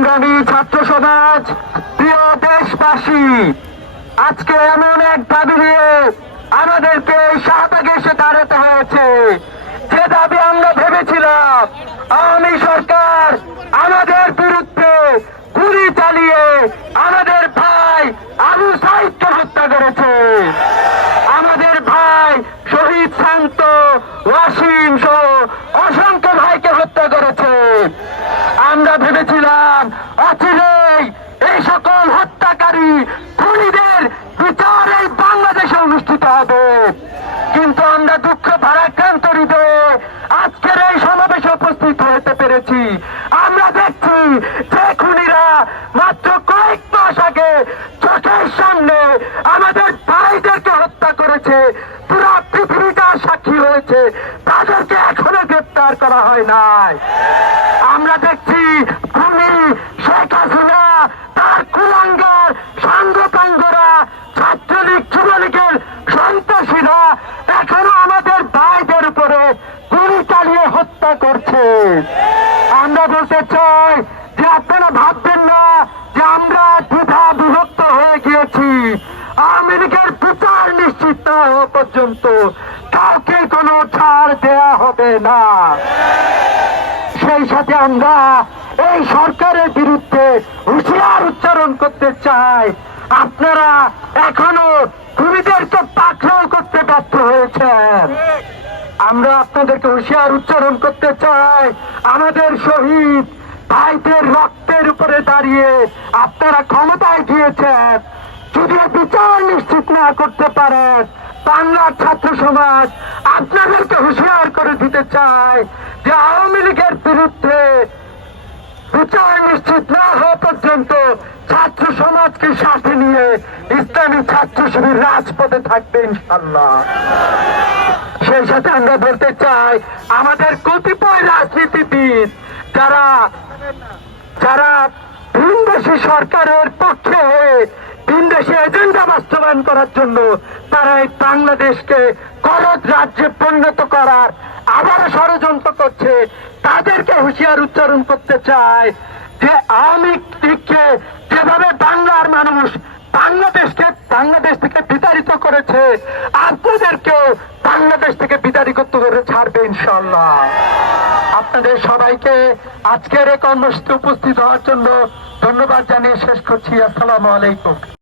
সংগ্রামী ছাত্র সমাজ, প্রিয় দেশবাসী, আজকে এমন এক দাবি নিয়ে আমাদেরকে শাহবাগে এসে দাঁড়াতে হয়েছে, যে দাবি আমরা ভেবেছিলাম আওয়ামী সরকার আমাদের বিরুদ্ধে গুলি চালিয়ে আমাদের ভাই আবু সাঈদকে হত্যা করেছে, আমাদের ভাই শহীদ শান্ত, ওয়াসিম সহ অসংখ্য ভাইকে হত্যা করেছে। আমরা ভেবেছিলাম অচিরেই এই সকল হত্যাকারী খুনিদের বিচার এই বাংলাদেশে অনুষ্ঠিত হবে, কিন্তু আমরা দুঃখ ভারাক্রান্ত হৃদয়ে আজকের এই সমাবেশে উপস্থিত হতে পেরেছি। আমরা দেখছি যে খুনিরা মাত্র কয়েক মাস আগে চোখের সামনে আমাদের ভাইদেরকে হত্যা করেছে, পুরো পৃথিবীটা সাক্ষী হয়েছে, তাদেরকে এখনো গ্রেপ্তার করা হয় নাই। আমরা দেখছি খুনি শেখ হাসিনা, তার কুলাঙ্গার সাঙ্গপাঙ্গরা, ছাত্রলীগ যুবলীগের সন্ত্রাসীরা এখনো আমাদের ভাইদের উপরে গুলি চালিয়ে হত্যা করছে। আমরা বলতে চাই যে আপনারা ভাববেন না যে আমরা দ্বিধা বিভক্ত হয়ে গিয়েছি। আওয়ামী লীগের বিচার নিশ্চিত না হওয়া পর্যন্ত কাউকে কোনো ছাড় দেয়া হবে না। সেই সাথে আমরা এই সরকারের বিরুদ্ধে হুঁশিয়ার উচ্চারণ করতে চাই, আপনারা এখনো খুনিদেরকে পাকড়াও করতে ব্যর্থ হয়েছেন। আমরা আপনাদেরকে হুঁশিয়ার উচ্চারণ করতে চাই, আমাদের শহীদ ভাইদের রক্তের উপরে দাঁড়িয়ে আপনারা ক্ষমতায় গিয়েছেন, যদিও বিচার নিশ্চিত না করতে পারেন, বাংলার ছাত্র সমাজ আপনাদেরকে হুঁশিয়ার করে দিতে চায় যে আওয়ামী লীগের বিরুদ্ধে বিচার নিশ্চিত না হওয়া পর্যন্ত ছাত্র সমাজকে সাথে নিয়ে ইসলামী ছাত্র শিবির রাজপথে থাকবে ইনশাআল্লাহ। সেই সাথে আমরা বলতে চাই, আমাদের কতিপয় রাজনীতিবিদ যারা যারা ভিনদেশী সরকারের পক্ষে হয়ে ভিনদেশী এজেন্ডা বাস্তবায়ন করার জন্য তারা এই বাংলাদেশকে করদ রাজ্যে পরিণত করার আবারও ষড়যন্ত্র করছে, তাদেরকে হুঁশিয়ার উচ্চারণ করতে চায় যে আওয়ামী লীগকে যেভাবে বাংলার মানুষ বাংলাদেশ থেকে বিতাড়িত করেছে, আপনাদেরকেও বাংলাদেশ থেকে বিতাড়িত করে ছাড়বে ইনশাআল্লাহ। আপনাদের সবাইকে আজকের এই কর্মসূচিতে উপস্থিত হওয়ার জন্য ধন্যবাদ জানিয়ে শেষ করছি। আসসালামু আলাইকুম।